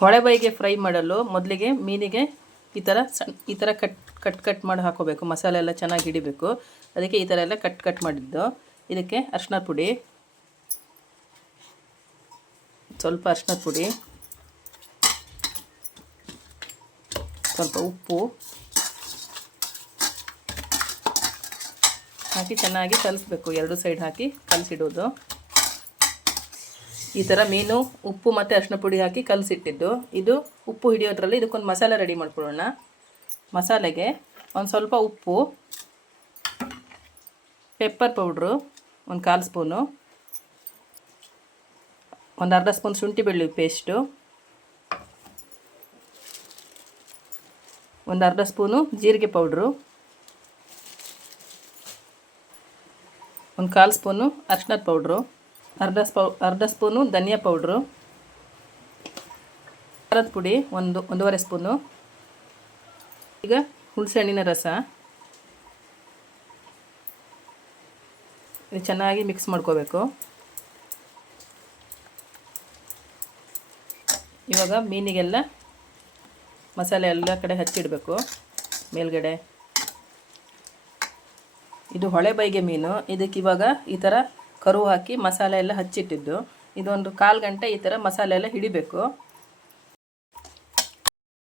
ಹೊಳೆಬೈಗೆ fry ಮಾಡಲು ಮೊದಲಿಗೆ ಮೀನಿಗೆ ಈ ಥರ ಸಣ್ಣ ಈ ಥರ ಕಟ್ ಕಟ್ ಕಟ್ ಮಾಡಿ ಹಾಕೋಬೇಕು. ಮಸಾಲೆ ಎಲ್ಲ ಚೆನ್ನಾಗಿ ಹಿಡಿಬೇಕು. ಅದಕ್ಕೆ ಈ ಥರ ಎಲ್ಲ ಕಟ್ ಕಟ್ ಮಾಡಿದ್ದು. ಇದಕ್ಕೆ ಅರ್ಶಿನ ಪುಡಿ. ಸ್ವಲ್ಪ ಅರ್ಶಿನ ಪುಡಿ. ಸ್ವಲ್ಪ ಉಪ್ಪು. ಹಾಕಿ ಚೆನ್ನಾಗಿ ಕಲಿಸ್ಬೇಕು. ಎರಡು ಸೈಡ್ ಹಾಕಿ ಕಲಸಿಡೋದು. ಈ ಥರ ಮೀನು, ಉಪ್ಪು ಮತ್ತು ಅರಿಶಿನ ಪುಡಿ ಹಾಕಿ ಕಲಸಿಟ್ಟಿದ್ದು. ಇದು ಉಪ್ಪು ಹಿಡಿಯೋದ್ರಲ್ಲಿ ಇದಕ್ಕೊಂದು ಮಸಾಲೆ ರೆಡಿ ಮಾಡ್ಕೊಳ್ಳೋಣ. ಮಸಾಲೆಗೆ ಒಂದು ಸ್ವಲ್ಪ ಉಪ್ಪು ಪೆಪ್ಪರ್ ಪೌಡ್ರು ಒಂದು ಕಾಲು ಸ್ಪೂನು, ಒಂದು ಅರ್ಧ ಸ್ಪೂನ್ ಶುಂಠಿ ಬೆಳ್ಳುಳ್ಳಿ ಪೇಸ್ಟು ಒಂದು ಅರ್ಧ ಸ್ಪೂನು ಜೀರಿಗೆ ಪೌಡ್ರು ಒಂದು ಕಾಲು ಸ್ಪೂನು ಅರ್ಶಿನದ ಪೌಡ್ರು ಅರ್ಧ ಸ್ಪೌ, ಅರ್ಧ ಸ್ಪೂನು ಧನಿಯಾ ಪೌಡ್ರು, ಖಾರದ ಪುಡಿ ಒಂದು, ಒಂದೂವರೆ ಸ್ಪೂನು, ಈಗ ಹುಣಸೆಹಣ್ಣಿನ ರಸ. ಇದು ಚೆನ್ನಾಗಿ ಮಿಕ್ಸ್ ಮಾಡ್ಕೋಬೇಕು. ಇವಾಗ ಮೀನಿಗೆಲ್ಲ ಮಸಾಲೆ ಎಲ್ಲ ಕಡೆ ಹಚ್ಚಿಡಬೇಕು, ಮೇಲ್ಗಡೆ. ಇದು ಹೊಳೆ ಬೈಗೆ ಮೀನು. ಇದಕ್ಕೆ ಇವಾಗ ಈ ಥರ ಕರು ಹಾಕಿ ಮಸಾಲೆ ಎಲ್ಲ ಹಚ್ಚಿಟ್ಟಿದ್ದು. ಇದೊಂದು ಕಾಲು ಗಂಟೆ ಈ ಥರ ಮಸಾಲೆ ಎಲ್ಲ ಹಿಡಿಬೇಕು.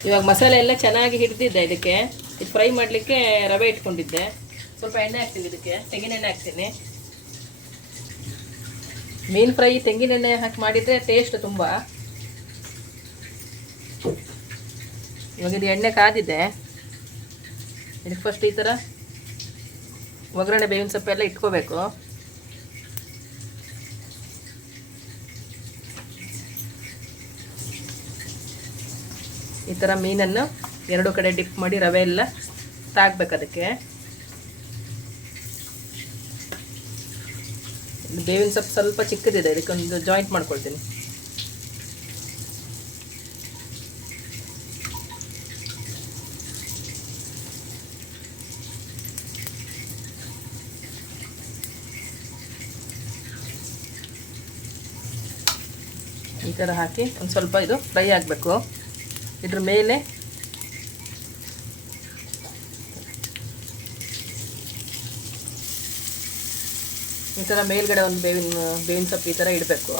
ಇವಾಗ ಮಸಾಲೆ ಎಲ್ಲ ಚೆನ್ನಾಗಿ ಹಿಡಿದಿದ್ದೆ ಇದಕ್ಕೆ. ಇದು ಫ್ರೈ ಮಾಡಲಿಕ್ಕೆ ರವೆ ಇಟ್ಕೊಂಡಿದ್ದೆ. ಸ್ವಲ್ಪ ಎಣ್ಣೆ ಹಾಕ್ತೀನಿ ಇದಕ್ಕೆ. ತೆಂಗಿನೆಣ್ಣೆ ಹಾಕ್ತೀನಿ. ಮೀನು ಫ್ರೈ ತೆಂಗಿನೆಣ್ಣೆ ಹಾಕಿ ಮಾಡಿದರೆ ಟೇಸ್ಟ್ ತುಂಬ. ಇವಾಗ ಇದು ಎಣ್ಣೆ ಕಾದಿದೆ. ಇದಕ್ಕೆ ಫಸ್ಟ್ ಈ ಥರ ಒಗ್ಗರಣೆ ಬೇವಿನ ಸೊಪ್ಪೆಲ್ಲ ಇಟ್ಕೋಬೇಕು. ಈ ಥರ ಮೀನನ್ನು ಎರಡು ಕಡೆ ಡಿಪ್ ಮಾಡಿ ರವೆ ಎಲ್ಲ ತಾಗ್ಬೇಕು ಅದಕ್ಕೆ. ಬೇವಿನ ಸೊಪ್ಪು ಸ್ವಲ್ಪ ಚಿಕ್ಕದಿದೆ, ಇದಕ್ಕೊಂದು ಜಾಯಿಂಟ್ ಮಾಡ್ಕೊಳ್ತೀನಿ. ಈ ಥರ ಹಾಕಿ ಒಂದು ಸ್ವಲ್ಪ ಇದು ಫ್ರೈ ಆಗಬೇಕು. ಇದ್ರ ಮೇಲೆ ಈ ಥರ ಮೇಲ್ಗಡೆ ಒಂದು ಬೇವಿನ ಬೇವಿನ ಸೊಪ್ಪು ಈ ಥರ ಇಡಬೇಕು.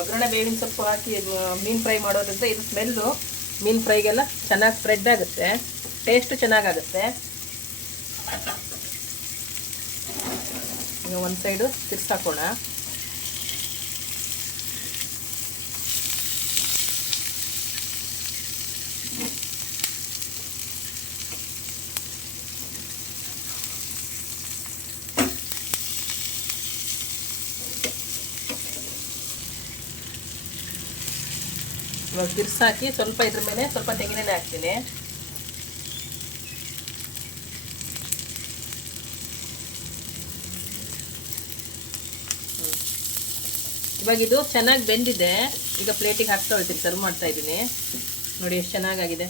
ಒಗ್ಗರಣೆ ಬೇವಿನ ಸೊಪ್ಪು ಹಾಕಿ ಮೀನು ಫ್ರೈ ಮಾಡೋದ್ರಿಂದ ಇದು ಸ್ಮೆಲ್ಲು, ಮೀನು ಫ್ರೈಗೆಲ್ಲ ಚೆನ್ನಾಗಿ ಸ್ಪ್ರೆಡ್ ಆಗುತ್ತೆ ಟೇಸ್ಟು ಚೆನ್ನಾಗಾಗುತ್ತೆ. ಒಂದು ಸೈಡು ತಿರ್ಸಾಕೋಣ ಇವಾಗ ತಿರ್ಸಾಕಿ ಸ್ವಲ್ಪ ಇದ್ರ ಮೇಲೆ ಸ್ವಲ್ಪ ತೆಂಗಿನೆಣ್ಣೆ ಹಾಕ್ತೀನಿ. ಇವಾಗ ಇದು ಚೆನ್ನಾಗಿ ಬೆಂದಿದೆ. ಈಗ ಪ್ಲೇಟಿಗೆ ಹಾಕ್ತಾ ಹೋಗ್ತೀನಿ ಸರ್ವ್ ಮಾಡ್ತಾ ಇದ್ದೀನಿ. ನೋಡಿ, ಎಷ್ಟು ಚೆನ್ನಾಗಾಗಿದೆ.